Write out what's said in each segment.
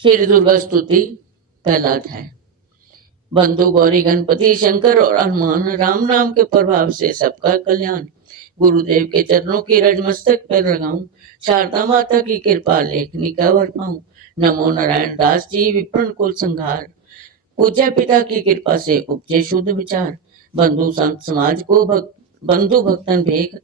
श्री दुर्गा स्तुति पहला अध्याय। बंधु गौरी गणपति शंकर और हनुमान राम नाम के प्रभाव से सबका कल्याण। गुरुदेव के चरणों की रज मस्तक पर लगाऊं, शारदा माता की कृपा लेखनी का वर पाऊं। नमो नारायण दास जी विप्रण कुल संहार, पूज्य पिता की कृपा से उपजे शुद्ध विचार। बंधु संत समाज को बंधु भक्तन भेख,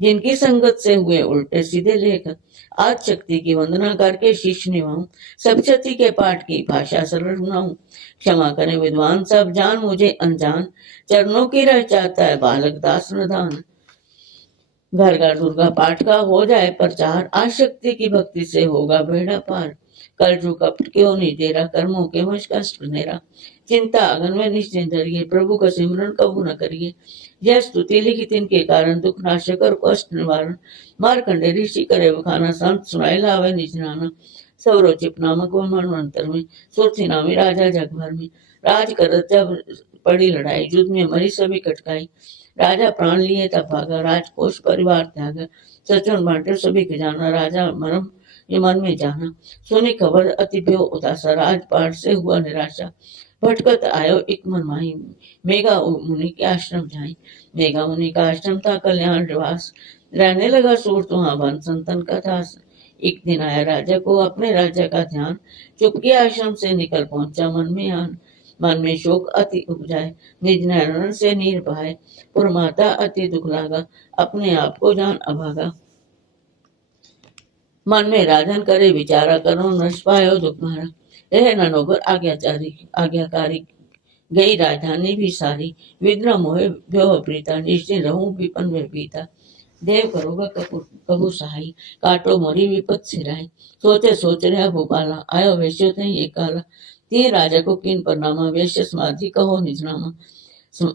जिनकी संगत से हुए उल्टे सीधे लेख। आज शक्ति की वंदना करके शीश निभाऊं, सब क्षति के पाठ की भाषा सरल सुनाऊं। क्षमा करें विद्वान सब जान मुझे अनजान, चरणों की रह चाहता है बालक दास नदान। घर घर दुर्गा पाठ का हो जाए प्रचार, आज शक्ति की भक्ति से होगा बेड़ा पार। कलजु कपट क्यों नहीं तेरा, कर्मों के वश कष्ट मेरा। चिंता अगन में निश्चिंत रहिए, प्रभु का सिमरन कबू न करिए। यह स्तुति लिखित इनके कारण, दुख नाशक और कष्ट निवारण। मारकंडे ऋषि करे बखाना, संत सुनाए लावे निज नाना। सौरोचिप नामक वो मनवंतर में, सुरथी नामी राजा जग भर में। राज करत जब पड़ी लड़ाई, युद्ध में मरी सभी कटकाई। राजा प्राण लिए तब भागा, राजकोष परिवार त्यागा। सचन बांटे सभी के जाना, राजा मरम ये मन में जाना। सुनी खबर अति भ्यो उदासा, राजपाट से हुआ निराशा। भटकत आयो एक मन माही, मेघा मुनि के आश्रम जाई। मेघा मुनि का आश्रम था कल्याण निवास, रहने लगा सूरत वहां बन संतन का दास। एक दिन आया राजा को अपने राजा का ध्यान, चुपके आश्रम से निकल पहुंचा मन में आन। मन में शोक अति उपजाए, निज नयन से नीर बहाए। पुरमाता अति दुख लागा, अपने आप को जान अभागा। मन में राजन करे विचारा, करो नष्ट पायो दुख मारा। रह ननोबर आज्ञाकारी, गई राजधानी भी सारी। विद्र मोहे भ्यो प्रीता, निश्चित रहूं विपन में पीता। देव करोगा कबू सहाई, काटो मोरी विपत सिराई। सोचे सोच रहा भूपाला, आयो वैश्यो ते ये काला। तीन राजा को किन परनामा, वैश्य समाधि कहो निजनामा।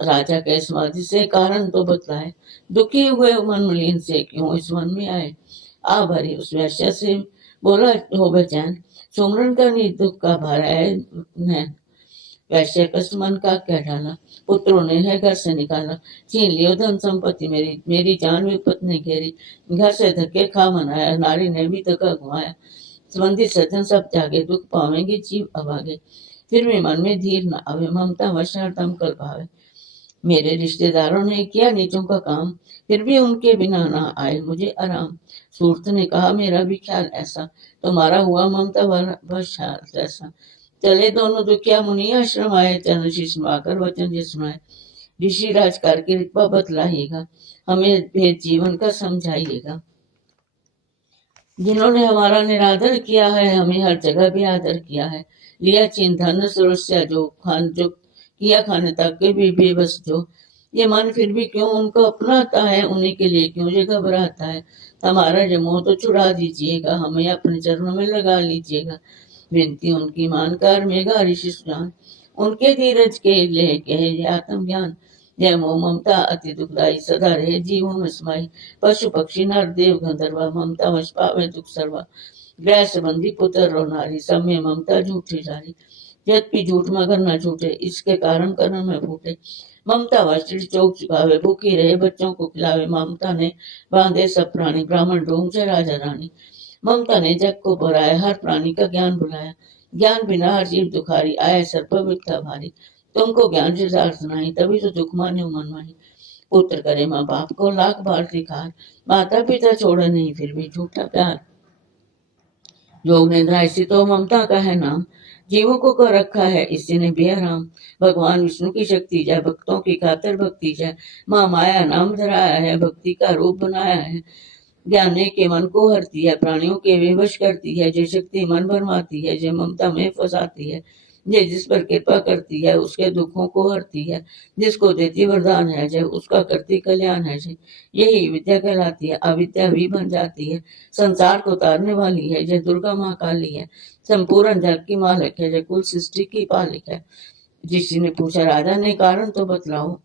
राजा के समाधि से कारण तो बतलाए, दुखी हुए मन मलिन से क्यों इस मन में आए। आ भरी उस वैश्य से बोला हो बेचैन, सुमरन करनी दुख का भार है नैन। वैश्य कष्ट मन का कह डाला, पुत्रों ने है घर से निकाला। छीन लियो धन संपत्ति मेरी, मेरी जान विपत ने घेरी। घर से धक्के खा मनाया, नारी ने भी धक्का घुमाया। संबंधी सज्जन सब त्यागे, दुख पावेंगे जीव अभागे। फिर भी मन में धीर न आवे, ममता वश हरदम कल भावे। मेरे रिश्तेदारों ने किया नीचों का काम, फिर भी उनके बिना ना आए मुझे आराम। सूरत ने कहा मेरा भी ख्याल ऐसा, तुम्हारा हुआ ममता वश ऐसा। चले दोनों दुखिया मुनि आश्रम आए, चरण शीश नवाकर वचन ये सुनाए। ऋषि राजकार की कृपा बतलाइएगा, हमें भेद जीवन का समझाइएगा। जिन्होंने हमारा निरादर किया है, हमें हर जगह भी आदर किया है। लिया चीन धन सुरक्षा, जो किया खाने तक के भी बेबस जो। ये मन फिर भी क्यों उनको अपनाता है, उन्हीं के लिए क्यों ये घबराता है। हमारा जो मोह तो छुड़ा दीजिएगा, हमें अपने चरणों में लगा लीजिएगा। विनती उनकी मानकर मेघा ऋषि सुजान, उनके धीरज के ले कहे आत्म ज्ञान। जय मोह ममता अति दुखदाई, सदा रहे जीवों में समाई। पशु पक्षी नर देव गंधर्वा, ममता वश पावे दुख सर्वा। ग्रह संबंधी पुत्र और नारी, सब में ममता झूठी जारी। यद्यपि झूठ मगर न झूठे, इसके कारण कर्म में फूटे। ममता वश चौक चुकावे, भूखी रहे बच्चों को खिलावे। ममता ने बांधे सब प्राणी, ब्राह्मण ढोंग से राजा रानी। ममता ने जग को भराया, हर प्राणी का ज्ञान बुलाया। ज्ञान बिना हर जीव दुखारी, आए सर पर विपदा भारी। तुमको ज्ञान सिद्धार्थ नहीं, तभी तो दुख माने मन माही। पुत्र करे माँ बाप को लाख बार धिकार, माता पिता छोड़े नहीं फिर भी झूठा प्यार। योग निद्रा इसी तो ममता का है नाम, जीवों को कर रखा है इसी ने बेआराम। भगवान विष्णु की शक्ति जय, भक्तों की खातिर भक्ति जय। माँ माया नाम धराया है, भक्ति का रूप बनाया है। ज्ञाने के मन को हरती है, प्राणियों के विवश करती है। जय शक्ति मन भरमाती है, जय ममता में फंसाती है। जय जिस पर कृपा करती है, उसके दुखों को हरती है। जिसको देती वरदान है, जय उसका करती कल्याण है। जय यही विद्या कहलाती है, अविद्या भी बन जाती है। संसार को तारने वाली है, जय दुर्गा माँ काली है। संपूर्ण जग की मालिक है, जय कुल सृष्टि की पालिक है। ऋषि ने पूछा राजा ने कारण तो बतलाओ,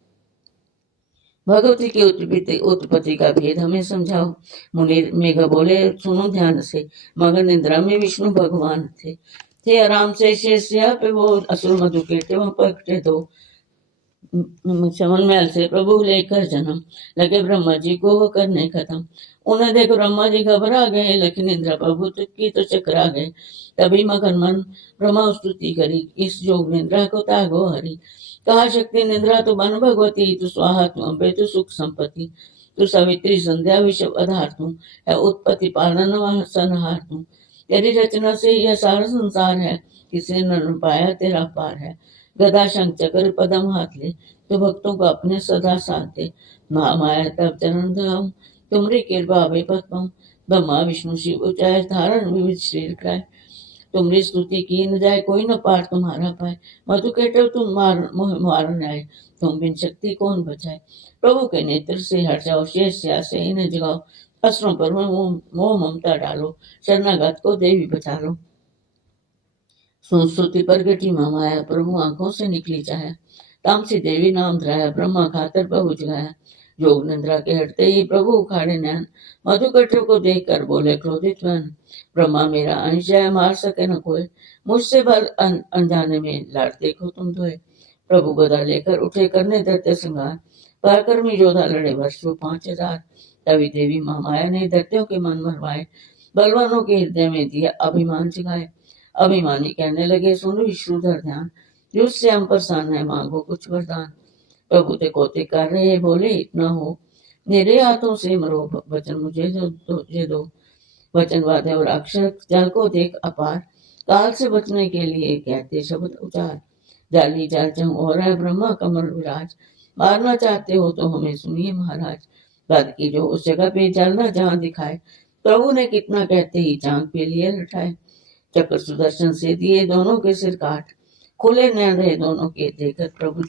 भगवती की उत्पत्ति का भेद हमें समझाओ। मुनि मेघा बोले सुनो ध्यान से, मगर निद्रा में विष्णु भगवान थे आराम से शेष पे वो असुर मधु के वहां पकटे दो। चमन महल से प्रभु लेकर जन्म, लगे ब्रह्मा जी को वो करने खत्म। उन्हें देख ब्रह्मा जी घबरा गए, लेकिन निद्रा प्रभु की तो चकरा गए। तभी मगन मन ब्रह्मा स्तुति करी, इस जोग निद्रा को त्यागो हरि। कहा शक्ति निद्रा तू बन भगवती, तू स्वाहा तू अम्बे तू सुख संपत्ति, तू सवित्री संध्या विश्व आधार तू है, उत्पत्ति पालन संहार तू। तेरी रचना से यह सारा संसार है, किसी ने न पाया तेरा पार है। गदा शंख चक्र पदम हाथ ले, तो भक्तों को अपने सदा साथ दे। महामाया तब चरण धाम, तुमरी कृपा विपत पाऊं। ब्रह्मा विष्णु शिव उचाय, धारण विविध शरीर खाए। तुमरी स्तुति की न जाए, कोई न पार तुम्हारा पाए। मधु केटव तुम मारन आए, तुम बिन शक्ति कौन बचाए। प्रभु के नेत्र से हट जाओ, शेष से इन्हें जगाओ। अस्त्रों पर मोह ममता डालो, शरणागत को देवी बचा लो। सुस्तुति प्रगटी माया, प्रभु आंखों से निकली चाहे। तामसी देवी नाम धराया, ब्रह्मा खातर प्रभु जगाया। जोग निद्रा के हटते ही प्रभु उखाड़े नैन, मधुकट्र को देख कर बोले क्रोधित मन। ब्रह्मा मेरा अंश है, मार सके न कोई, मुझसे भर अनजाने में लाड देखो तुम धोए। प्रभु गदा लेकर उठे करने दैत्य संगार, पराक्रमी योद्धा लड़े वर्षों 5000। तभी देवी महामाया ने दैत्यों के मन मरवाए, बलवानों के हृदय में दिया अभिमान जगाए। अभिमानी कहने लगे सुन विष्णुधर ध्यान, जिससे हम प्रसन्न है मांगो कुछ वरदान। प्रभु ते कोते कर रहे बोले इतना हो, मेरे हाथों से मरो वचन मुझे दो। वचन वादे और अक्षर जल को देख अपार, काल से बचने के लिए कहते शब्द उचार। जाली जाल चंग और है ब्रह्मा कमल विराज, मारना चाहते हो तो हमें सुनिए महाराज। बात की जो उस जगह पे जलना जहां दिखाए, प्रभु ने कितना कहते ही चांद पे लिए लटाए। चक्र सुदर्शन से दिए दोनों के सिर काट, खुले नैन रहे दोनों के देखकर प्रभु